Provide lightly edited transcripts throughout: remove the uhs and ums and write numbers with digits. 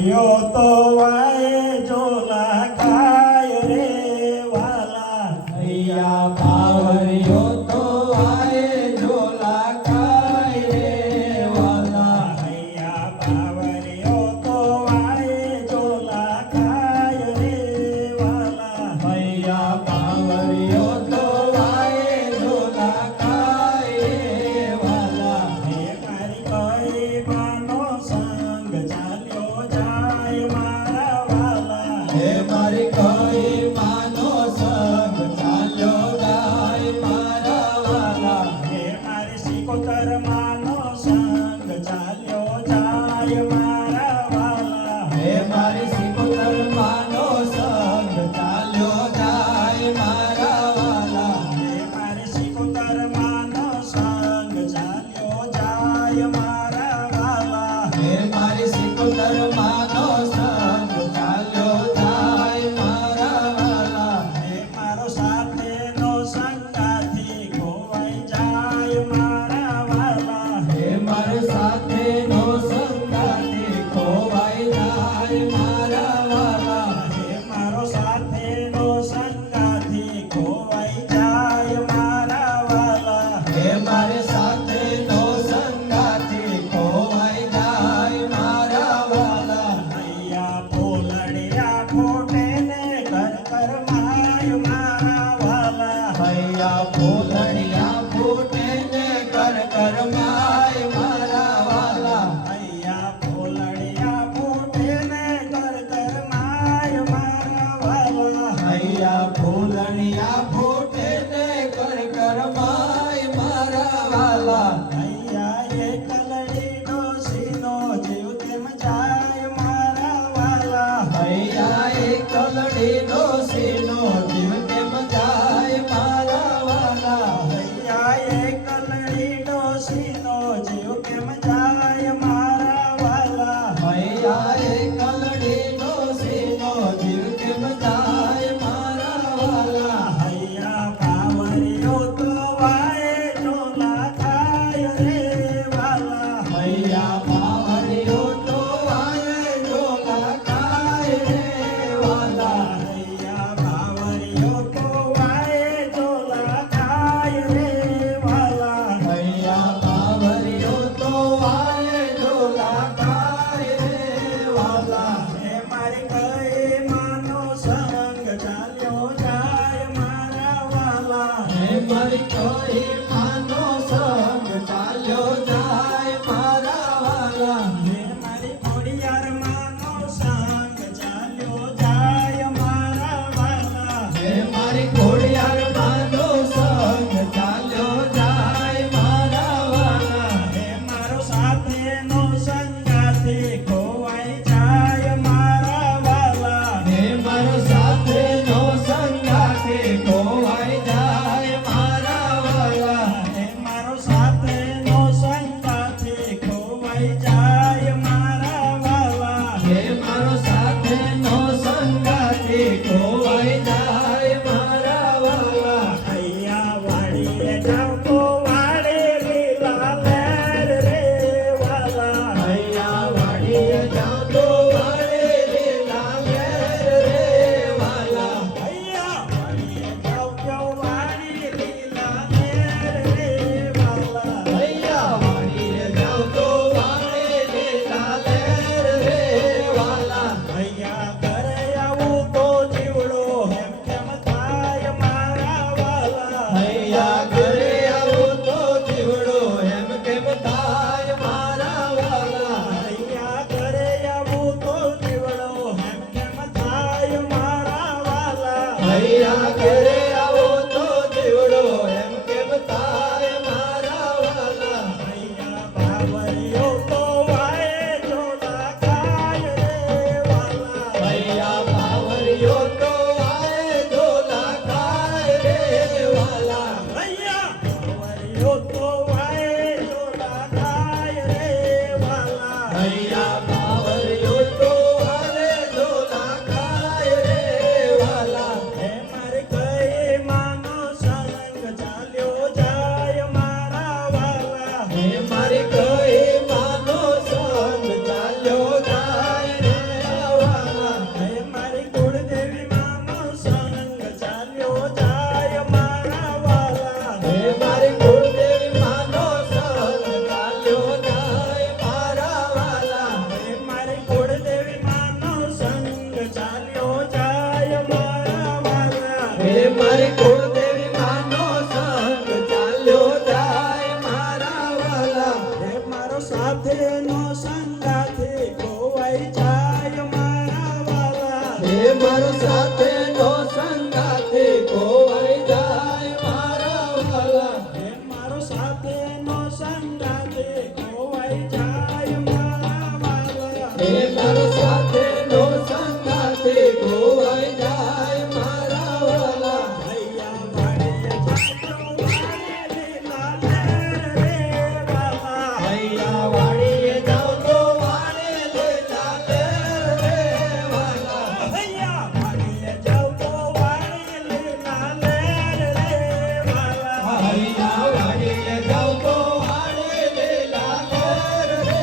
પાવરિયો તો વાય જોલા ખાય રે વાલા હૈયા પાવરિયો તો આયે ઝોલા ખાય રે વાલા. હૈયા પાવરિયો તો વાય જોલા ખાય રે વાલા હૈયા પાવરિયો તો આયે ઝોલા ખાય રે વાલા. હે મારી કઈ માનો સંગ ચાલ્યો જાય મારા વાલા હે મારી કઈ માનો સંગ ચાલ્યો જાય મારા વાલા. હે મારી સિકોતર માનો સંગ ચાલ્યો જાય મારા વાલા હે મારી સિકોતર માનો સંગ ચાલ્યો જાય મારા વાલા. હે મારી સિકોતર માનો સંગ ચાલ્યો જાય મારા વાલા હે મારી સિકોતર માનો સંગ ચાલ્યો જાય મારા વાલા. હે મારો સાથેનો સંગાથી ખોવાઈ જાય મારા વાલા હે મારી સાથેનો સંગાથી ખોવાઈ જાય મારા વાલા. હે મારો સાથેનો સંગાથી ખોવાઈ જાય મારા વાલા હે મારી સાથેનો સંગાથી ખોવાઈ જાય મારા વાલા. હૈયા ફૂલડિયા ફૂટે ને ઘર ઘર માય મારા વાલા હૈયા ફૂલડિયા ફૂટે ને કર કર માય મારા વાલા. હૈયા ફૂલડિયા ફૂટે ને ઘર ઘર માય મારા વાલા હૈયા ફૂલડિયા ફૂટે ને કર કર માય મારા વાલા. હૈયા એકલડી ડોશીનો જીવ કેમ જાય મારા વાલા હૈયા એકલડી ડોશીનો જીવ કેમ જાય મારા વાલા. હૈયા એકલડી ડોશીનો જીવ કેમ જાય મારા વાલા હૈયા એકલડી ડોશીનો જીવ કેમ જાય મારા વાલા. હૈયા પાવરિયો તો વાય ઝોલા ખાય રે વાલા હૈયા પાવરિયો તો આયે ઝોલા ખાય રે વાલા. હૈયા પાવરિયો તો વાય ઝોલા ખાય રે વાલા હૈયા પાવરિયો તો આયે ઝોલા ખાય રે વાલા. હે મારી કઈ માનો સંગ ચાલ્યો જાય મારા વાલા હે મારી કઈ માનો સંગ ચાલ્યો જાય મારા વાલા. હે મારી ખોડિયાર માનો સંગ ચાલ્યો જાય મારા વાલા હે મારી ખોડિયાર માનો સંગ ચાલ્યો જાય મારા વાલા. હે મારો સાથેનો સંગાથી ખોવાઈ જાય મારા વાલા હે મારો સાથેનો સંગાથી ખોવાઈ જાય મારા વાલા. હે મારો સાથેનો સંગાથી ખોવાઈ જાય મારા વાલા હે મારો સાથેનો સંગાથી ખોવાઈ જાય મારા વાલા. હૈયા વાડીએ જાઉં તો વાડે લીલા લેર રે વાલા હૈયા વાડીએ જાઉં તો વાડે લીલા લેર રે વાલા. હૈયા વાડીએ જાઉં તો વાડી લીલા લેર રે વાલા હૈયા વાડીએ જાઉં તો વાડે લીલા લેર રે વાલા. હૈયા ઘરે આવું તો જીવડો હેમ કેમ થાય મારા વાલા હૈયા ઘરે આવું તો જીવડો એમ કેમ થાય મારા વાલા. હૈયા ઘરે આવું તો જીવડો હેમ કેમ થાય મારા વાલા હૈયા ઘરે આવો તો જીવડો એમ કેમ થાય મારા વાલા. હૈયા પાવરિયો તો વાય ઝોલા ખાય રે વાલા હૈયા પાવરિયો તો આયે ઝોલા ખાય રે વાલા. હૈયા પાવરિયો તો વાય ઝોલા ખાય રે વાલા હૈયા પાવરિયો તો આયે ઝોલા ખાય રે વાલા. હે મારી કઈ મારો સાથે નો સંગાથી ખોવાઈ જાય મારા વાલા હે મારો સાથે નો સંગાતે ખોવાઈ જાય મારા વાલા હે મારો સાથે નો સંગાથી ખોવાઈ જાય મારા વાલા હૈયા વાડીએ જાતો વાડે લીલા લેર રે વાલા હૈયા વાડીએ જાઉં તો વાડે લીલા લેર રે વાલા હૈયા વાડીએ જાતો વાડે લીલા લેર રે વાલા હૈયા વાડીએ જાઉં તો વાડે લીલા લેર રે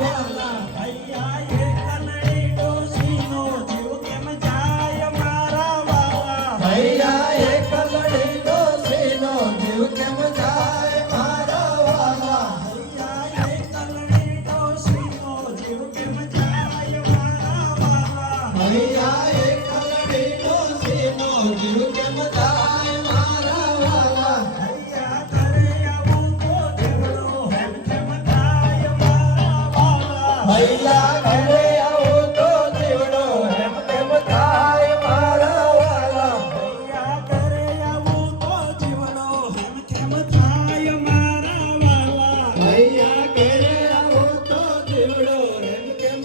વાલા હૈયા એ કનડી ડોશીનો જીવ કેમ જાય મારા વાલા હૈયા એક લડી ડોશીનો જીવ કેમ જાય મારા વાલા હૈયા એ કનડી ડોશીનો જીવ કેમ જાય મારા વાલા હૈયા એક લડી ડોશીનો જીવ કેમ જાય મારા વાલા હૈયા કરે આવું તો જીવડો હેમ કેમ થાય મારા વાલા હૈયા ઘરે આવું તો જીવડો એમ કેમ થાય મારા વાલા હૈયા કરે આવું તો જીવડો હેમ કેમ થાય મારા વાલા હૈયા ઘરે આવું તો જીવડો એમ કેમ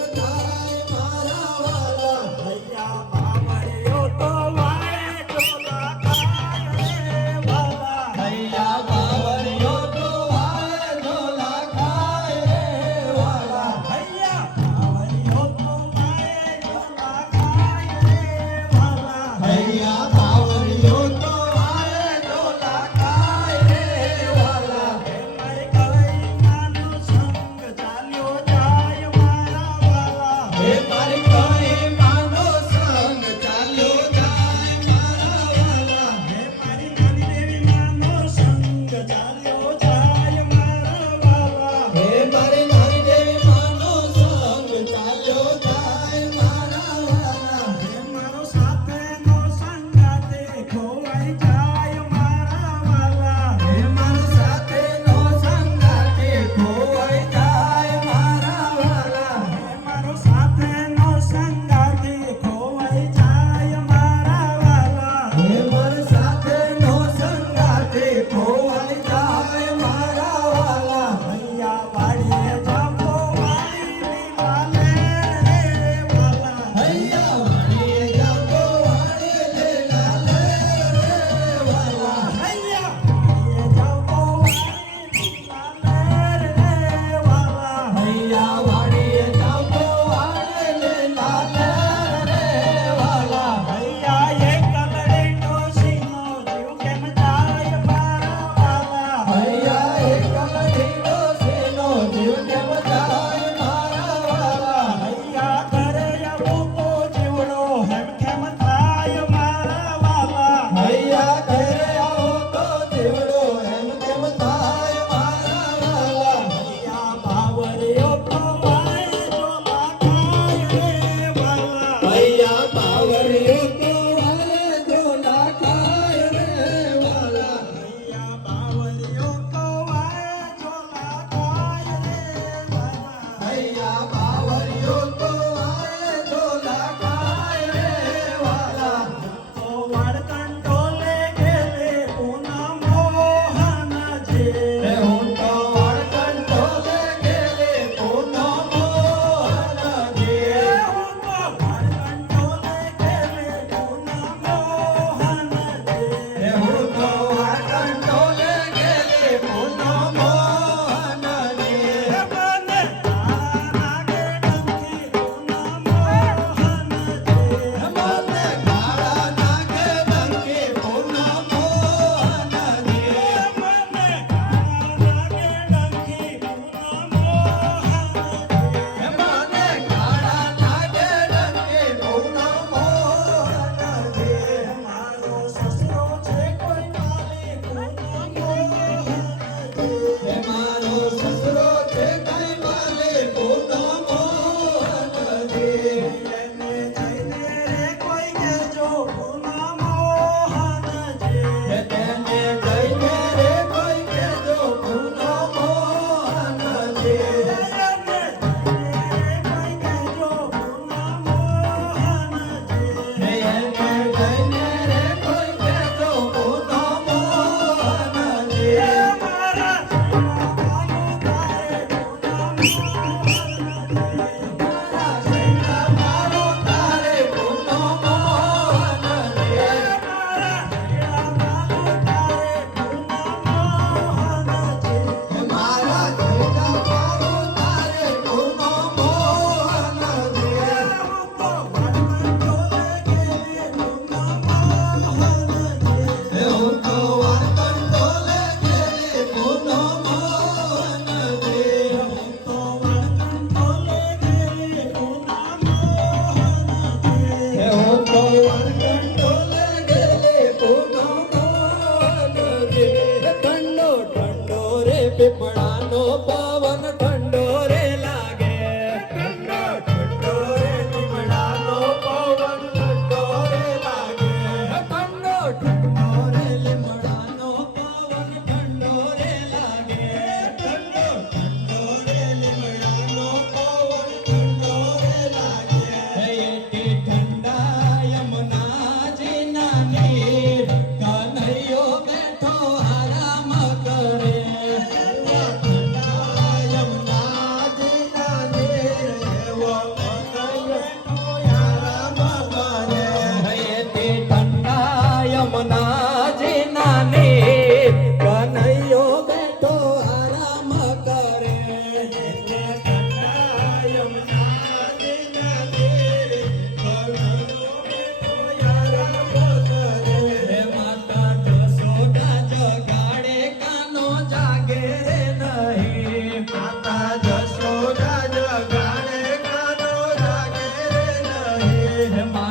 હે મારા